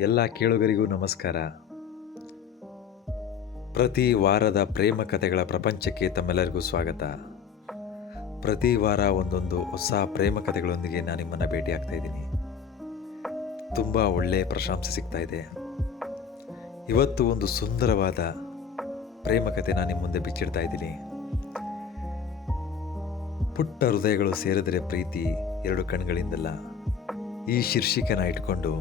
ಎಲ್ಲ ಕೇಳುಗರಿಗೂ ನಮಸ್ಕಾರ. ಪ್ರತಿ ವಾರದ ಪ್ರೇಮ ಕಥೆಗಳ ಪ್ರಪಂಚಕ್ಕೆ ತಮ್ಮೆಲ್ಲರಿಗೂ ಸ್ವಾಗತ. ಪ್ರತಿ ವಾರ ಒಂದೊಂದು ಹೊಸ ಪ್ರೇಮ ಕಥೆಗಳೊಂದಿಗೆ ನಾನು ನಿಮ್ಮನ್ನು ಭೇಟಿಯಾಗ್ತಾ ಇದ್ದೀನಿ. ತುಂಬ ಒಳ್ಳೆಯ ಪ್ರಶಂಸೆ ಸಿಗ್ತಾ ಇದೆ. ಇವತ್ತು ಒಂದು ಸುಂದರವಾದ ಪ್ರೇಮ ಕಥೆ ನಾನು ನಿಮ್ಮ ಮುಂದೆ ಬಿಚ್ಚಿಡ್ತಾ ಇದ್ದೀನಿ. ಪುಟ್ಟ ಹೃದಯಗಳು ಸೇರಿದರೆ ಪ್ರೀತಿ ಎರಡು ಕಣ್ಗಳಿಂದಲ್ಲ. ಈ ಶೀರ್ಷಿಕೆನ ಇಟ್ಕೊಂಡು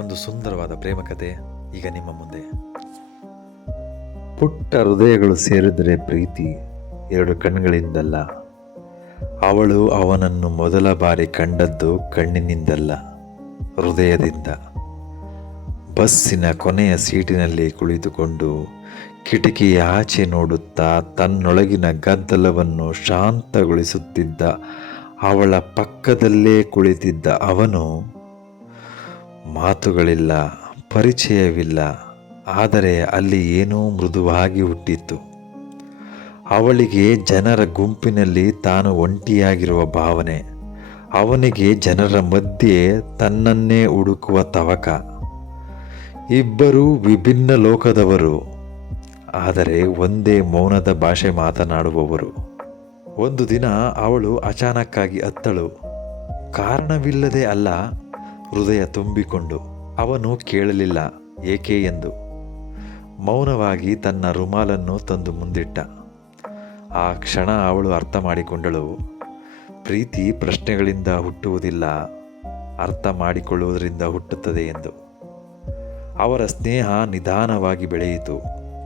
ಒಂದು ಸುಂದರವಾದ ಪ್ರೇಮ ಕಥೆ ಈಗ ನಿಮ್ಮ ಮುಂದೆ. ಪುಟ್ಟ ಹೃದಯಗಳು ಸೇರಿದರೆ ಪ್ರೀತಿ ಎರಡು ಕಣ್ಗಳಿಂದಲ್ಲ. ಅವಳು ಅವನನ್ನು ಮೊದಲ ಬಾರಿ ಕಂಡದ್ದು ಕಣ್ಣಿನಿಂದಲ್ಲ, ಹೃದಯದಿಂದ. ಬಸ್ಸಿನ ಕೊನೆಯ ಸೀಟಿನಲ್ಲಿ ಕುಳಿತುಕೊಂಡು ಕಿಟಕಿಯ ಆಚೆ ನೋಡುತ್ತಾ ತನ್ನೊಳಗಿನ ಗದ್ದಲವನ್ನು ಶಾಂತಗೊಳಿಸುತ್ತಿದ್ದ ಅವಳ ಪಕ್ಕದಲ್ಲೇ ಕುಳಿತಿದ್ದ ಅವನು, ಮಾತುಗಳಿಲ್ಲ, ಪರಿಚಯವಿಲ್ಲ, ಆದರೆ ಅಲ್ಲಿ ಏನೋ ಮೃದುವಾಗಿ ಹುಟ್ಟಿತ್ತು. ಅವಳಿಗೆ ಜನರ ಗುಂಪಿನಲ್ಲಿ ತಾನು ಒಂಟಿಯಾಗಿರುವ ಭಾವನೆ, ಅವನಿಗೆ ಜನರ ಮಧ್ಯೆ ತನ್ನನ್ನೇ ಹುಡುಕುವ ತವಕ. ಇಬ್ಬರೂ ವಿಭಿನ್ನ ಲೋಕದವರು, ಆದರೆ ಒಂದೇ ಮೌನದ ಭಾಷೆ ಮಾತನಾಡುವವರು. ಒಂದು ದಿನ ಅವಳು ಅಚಾನಕ್ಕಾಗಿ ಅತ್ತಳು, ಕಾರಣವಿಲ್ಲದೆ ಅಲ್ಲ, ಹೃದಯ ತುಂಬಿಕೊಂಡು. ಅವನು ಕೇಳಲಿಲ್ಲ ಏಕೆ ಎಂದು. ಮೌನವಾಗಿ ತನ್ನ ರುಮಾಲನ್ನು ತಂದು ಮುಂದಿಟ್ಟ. ಆ ಕ್ಷಣ ಅವಳು ಅರ್ಥ ಮಾಡಿಕೊಂಡಳು, ಪ್ರೀತಿ ಪ್ರಶ್ನೆಗಳಿಂದ ಹುಟ್ಟುವುದಿಲ್ಲ, ಅರ್ಥ ಮಾಡಿಕೊಳ್ಳುವುದರಿಂದ ಹುಟ್ಟುತ್ತದೆ ಎಂದು. ಅವರ ಸ್ನೇಹ ನಿಧಾನವಾಗಿ ಬೆಳೆಯಿತು.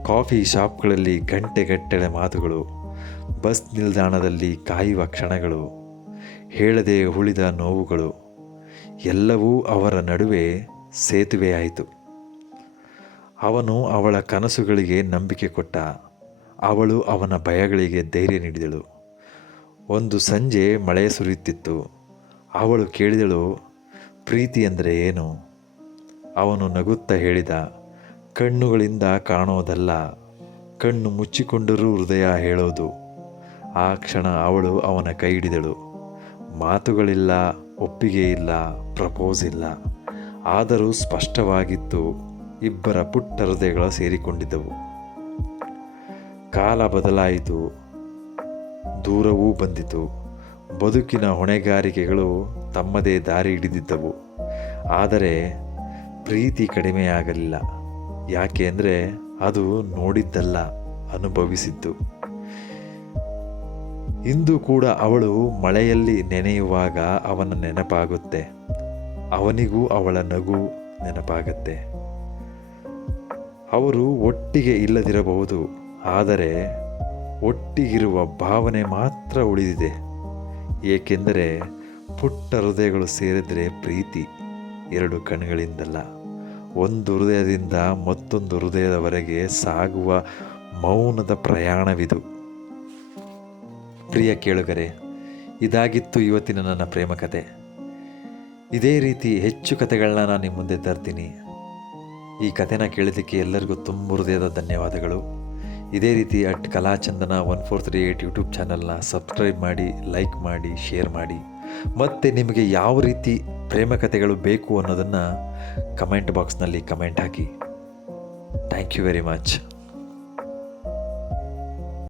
ಕಾಫಿ ಶಾಪ್ಗಳಲ್ಲಿ ಗಂಟೆಗಟ್ಟಲೆ ಮಾತುಗಳು, ಬಸ್ ನಿಲ್ದಾಣದಲ್ಲಿ ಕಾಯುವ ಕ್ಷಣಗಳು, ಹೇಳದೆ ಉಳಿದ ನೋವುಗಳು, ಎಲ್ಲವೂ ಅವರ ನಡುವೆ ಸೇತುವೆಯಾಯಿತು. ಅವನು ಅವಳ ಕನಸುಗಳಿಗೆ ನಂಬಿಕೆ ಕೊಟ್ಟ, ಅವಳು ಅವನ ಭಯಗಳಿಗೆ ಧೈರ್ಯ ನೀಡಿದಳು. ಒಂದು ಸಂಜೆ ಮಳೆ ಸುರಿಯುತ್ತಿತ್ತು. ಅವಳು ಕೇಳಿದಳು, ಪ್ರೀತಿ ಅಂದರೆ ಏನು? ಅವನು ನಗುತ್ತಾ ಹೇಳಿದ, ಕಣ್ಣುಗಳಿಂದ ಕಾಣೋದಲ್ಲ, ಕಣ್ಣು ಮುಚ್ಚಿಕೊಂಡರೂ ಹೃದಯ ಹೇಳೋದು. ಆ ಕ್ಷಣ ಅವಳು ಅವನ ಕೈ ಹಿಡಿದಳು. ಮಾತುಗಳಿಲ್ಲ, ಒಪ್ಪಿಗೆ ಇಲ್ಲ, ಪ್ರಪೋಸ್ ಇಲ್ಲ, ಆದರೂ ಸ್ಪಷ್ಟವಾಗಿತ್ತು, ಇಬ್ಬರ ಪುಟ್ಟ ಹೃದಯಗಳು ಸೇರಿಕೊಂಡಿದ್ದವು. ಕಾಲ ಬದಲಾಯಿತು, ದೂರವೂ ಬಂದಿತು, ಬದುಕಿನ ಹೊಣೆಗಾರಿಕೆಗಳು ತಮ್ಮದೇ ದಾರಿ ಹಿಡಿದಿದ್ದವು. ಆದರೆ ಪ್ರೀತಿ ಕಡಿಮೆಯಾಗಲಿಲ್ಲ. ಯಾಕೆ ಅಂದರೆ ಅದು ನೋಡಿದ್ದಲ್ಲ, ಅನುಭವಿಸಿದ್ದು. ಇಂದು ಕೂಡ ಅವಳು ಮಳೆಯಲ್ಲಿ ನೆನೆಯುವಾಗ ಅವನ ನೆನಪಾಗುತ್ತೆ, ಅವನಿಗೂ ಅವಳ ನಗು ನೆನಪಾಗತ್ತೆ. ಅವರು ಒಟ್ಟಿಗೆ ಇಲ್ಲದಿರಬಹುದು, ಆದರೆ ಒಟ್ಟಿಗಿರುವ ಭಾವನೆ ಮಾತ್ರ ಉಳಿದಿದೆ. ಏಕೆಂದರೆ ಪುಟ್ಟ ಹೃದಯಗಳು ಸೇರಿದರೆ ಪ್ರೀತಿ ಎರಡು ಕಣ್ಗಳಿಂದಲ್ಲ, ಒಂದು ಹೃದಯದಿಂದ ಮತ್ತೊಂದು ಹೃದಯದವರೆಗೆ ಸಾಗುವ ಮೌನದ ಪ್ರಯಾಣವಿದು. ಪ್ರಿಯ ಕೇಳುಗರೆ, ಇದಾಗಿತ್ತು ಇವತ್ತಿನ ನನ್ನ ಪ್ರೇಮ ಕಥೆ. ಇದೇ ರೀತಿ ಹೆಚ್ಚು ಕಥೆಗಳನ್ನ ನಾನು ನಿಮ್ಮ ಮುಂದೆ ತರ್ತೀನಿ. ಈ ಕಥೆನ ಕೇಳಿದ್ದಕ್ಕೆ ಎಲ್ಲರಿಗೂ ತುಂಬ ಹೃದಯದ ಧನ್ಯವಾದಗಳು. ಇದೇ ರೀತಿ @ಕಲಾಚಂದನ 1438 ಯೂಟ್ಯೂಬ್ ಚಾನಲ್ನ ಸಬ್ಸ್ಕ್ರೈಬ್ ಮಾಡಿ, ಲೈಕ್ ಮಾಡಿ, ಶೇರ್ ಮಾಡಿ. ಮತ್ತು ನಿಮಗೆ ಯಾವ ರೀತಿ ಪ್ರೇಮ ಕಥೆಗಳು ಬೇಕು ಅನ್ನೋದನ್ನು ಕಮೆಂಟ್ ಬಾಕ್ಸ್ನಲ್ಲಿ ಕಮೆಂಟ್ ಹಾಕಿ. Thank you very much.